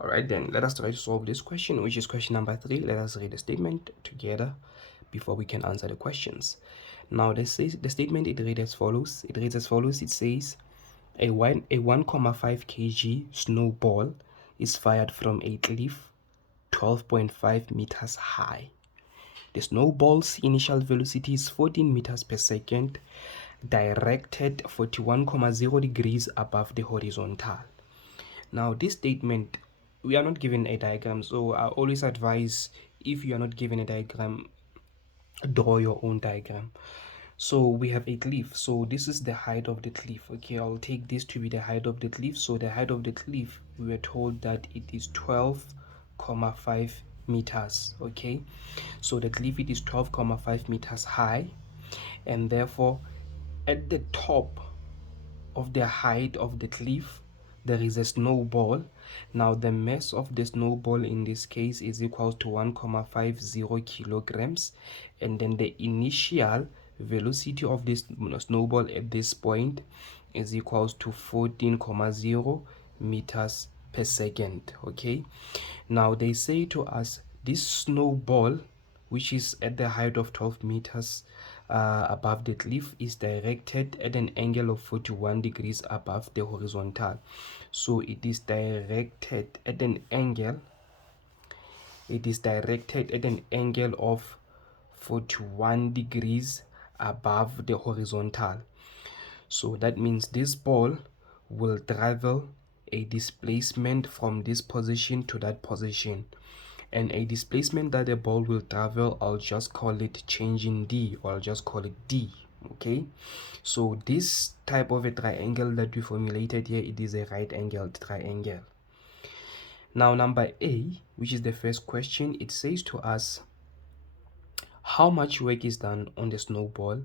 All right, then let us try to solve this question, which is question number 3. Let us read the statement together before we can answer the questions. Now, the statement, it reads as follows. It says a 1.5 kg snowball is fired from a cliff 12.5 meters high. The snowball's initial velocity is 14 meters per second, directed 41.0 degrees above the horizontal. Now, this statement, we are not given a diagram, so I always advise, if you are not given a diagram, draw your own diagram. So we have a cliff, so this is the height of the cliff. Okay, I'll take this to be the height of the cliff. So the height of the cliff, we were told that it is 12.5 meters. Okay, so the cliff, it is 12.5 meters high, and therefore at the top of the height of the cliff there is a snowball. Now the mass of the snowball in this case is equal to 1.50 kilograms, and then the initial velocity of this snowball at this point is equals to 14.0 meters per second. Okay, now they say to us this snowball, which is at the height of 12 meters above the cliff, is directed at an angle of 41 degrees above the horizontal. So it is directed at an angle of 41 degrees above the horizontal. So that means this ball will travel a displacement from this position to that position, and a displacement that the ball will travel, I'll just call it change in D, or I'll just call it D. Okay, so this type of a triangle that we formulated here, it is a right angled triangle. Now number A, which is the first question, it says to us how much work is done on the snowball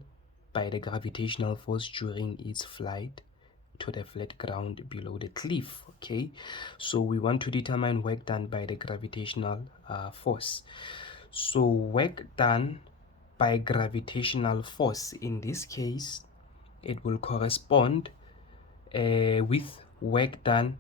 by the gravitational force during its flight to the flat ground below the cliff. Okay, so we want to determine work done by the gravitational force. So work done by gravitational force, in this case it will correspond with work done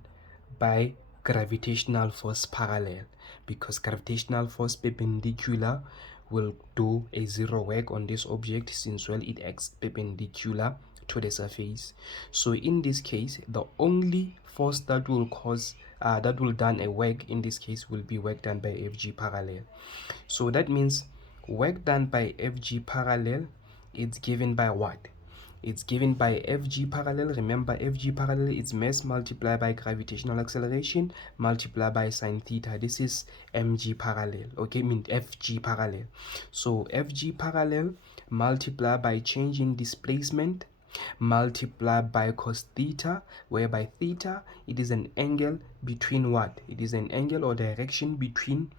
by gravitational force parallel, because gravitational force perpendicular will do a zero work on this object, since well it acts perpendicular to the surface. So in this case, the only force that will cause that will done a work in this case will be work done by FG parallel. So that means work done by FG parallel, it's given by what? It's given by FG parallel. Remember, FG parallel is mass multiplied by gravitational acceleration multiplied by sine theta. This is MG parallel. Okay, FG parallel. So FG parallel multiplied by change in displacement multiplied by cos theta, whereby theta, it is an angle between what? It is an angle or direction between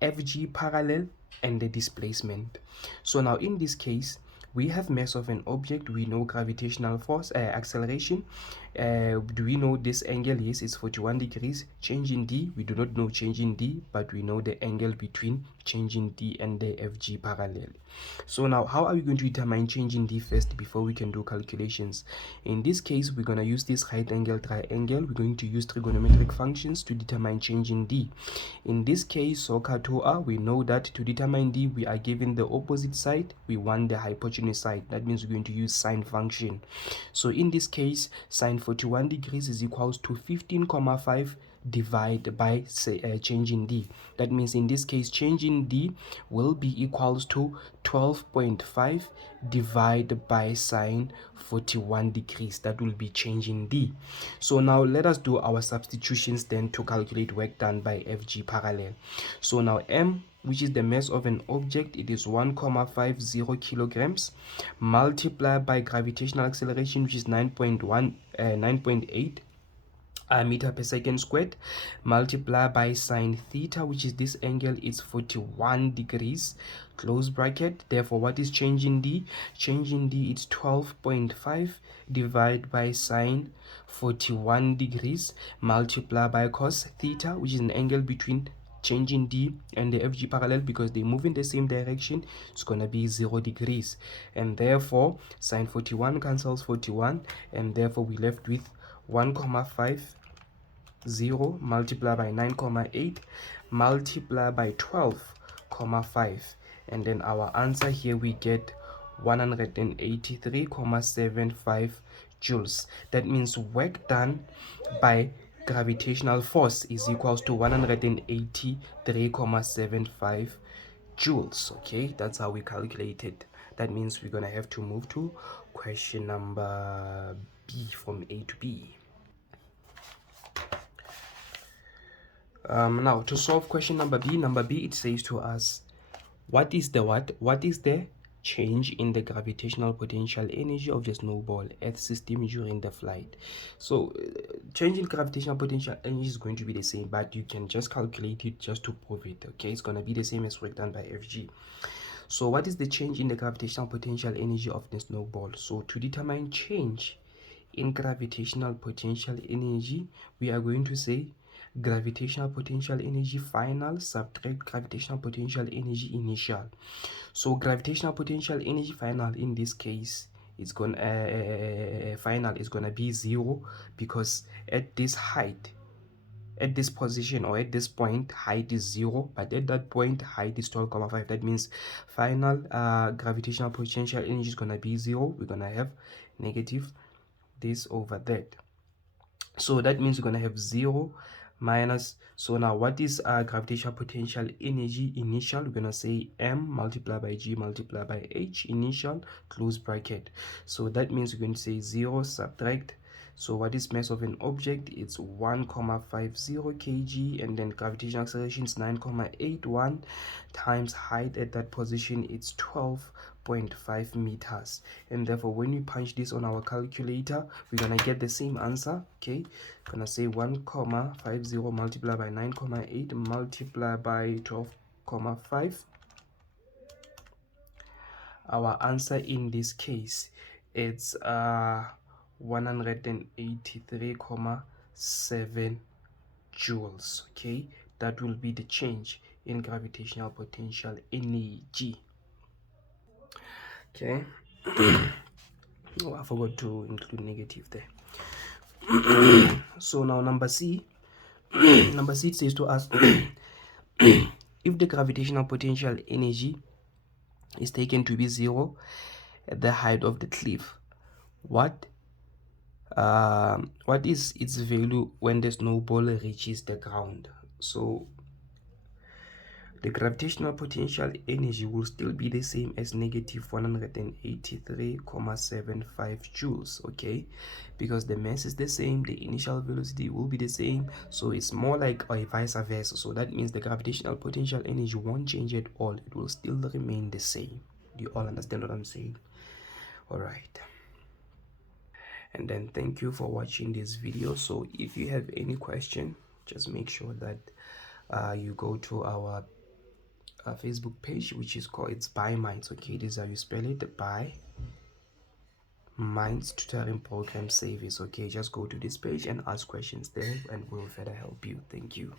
FG parallel and the displacement. So now in this case, we have mass of an object, we know gravitational force, acceleration. Do we know this angle? Yes, it's 41 degrees. Change in D, we do not know change in D, but we know the angle between change in D and the FG parallel. So now how are we going to determine change in D first before we can do calculations? In this case, we're going to use this right angle triangle. We're going to use trigonometric functions to determine change in D. In this case, SOHCAHTOA, we know that to determine D, we are given the opposite side, we want the hypotenuse side. That means we're going to use sine function. So in this case, sine 41 degrees is equals to 15.5 divided by change in D. That means in this case, change in D will be equals to 12.5 divided by sine 41 degrees. That will be change in D. So now let us do our substitutions then to calculate work done by FG parallel. So now M, which is the mass of an object, it is 1.50 kilograms multiplied by gravitational acceleration, which is 9.8 meter per second squared, multiplied by sine theta, which is this angle, is 41 degrees, close bracket. Therefore, what is change in D? Change in D is 12.5 divided by sine 41 degrees multiplied by cos theta, which is an angle between change in D and the FG parallel, because they move in the same direction. It's gonna be 0 degrees, and therefore sine 41 cancels 41, and therefore we left with 1.5 0 multiplied by 9,8 multiplied by 12,5, and then our answer here we get 183,75 joules. That means work done by gravitational force is equals to 183,75 joules. Okay, that's how we calculate it. That means we're gonna have to move to question number B, from A to B. Now to solve question number B, it says to us, what is the change in the gravitational potential energy of the snowball Earth system during the flight? So change in gravitational potential energy is going to be the same, but you can just calculate it just to prove it. Okay, it's going to be the same as work done by FG. So what is the change in the gravitational potential energy of the snowball? So to determine change in gravitational potential energy, we are going to say gravitational potential energy final subtract gravitational potential energy initial. So gravitational potential energy final in this case is final is gonna be 0, because at this height, at this position, or at this point, height is 0, but at that point height is 12,5. That means final gravitational potential energy is gonna be 0. We're gonna have negative this over that. So that means we're going to have 0 minus, so now what is gravitational potential energy initial? We're going to say m multiplied by g multiplied by h initial, close bracket. So that means we're going to say 0 subtract, so what is mass of an object? It's 1,50 kg, and then gravitational acceleration is 9,81 times height at that position, it's 12.5 meters. And therefore when we punch this on our calculator, we're gonna get the same answer. Okay, gonna say 1,50 multiplied by 9,8 multiplied by 12,5. Our answer in this case, it's 183,7 joules. Okay, that will be the change in gravitational potential energy. Okay. Oh, I forgot to include negative there. So now number C, number C says to us, if the gravitational potential energy is taken to be 0 at the height of the cliff, what is its value when the snowball reaches the ground? So the gravitational potential energy will still be the same as negative 183,75 joules. Okay, because the mass is the same, the initial velocity will be the same, so it's more like a vice versa. So that means the gravitational potential energy won't change at all, it will still remain the same. Do you all understand what I'm saying? All right, and then thank you for watching this video. So if you have any question, just make sure that you go to our Facebook page, which is called, it's BI-MINDZ. Okay, this is how you spell it, BI-MINDZ tutoring program service. Okay, just go to this page and ask questions there, and we'll further help you. Thank you.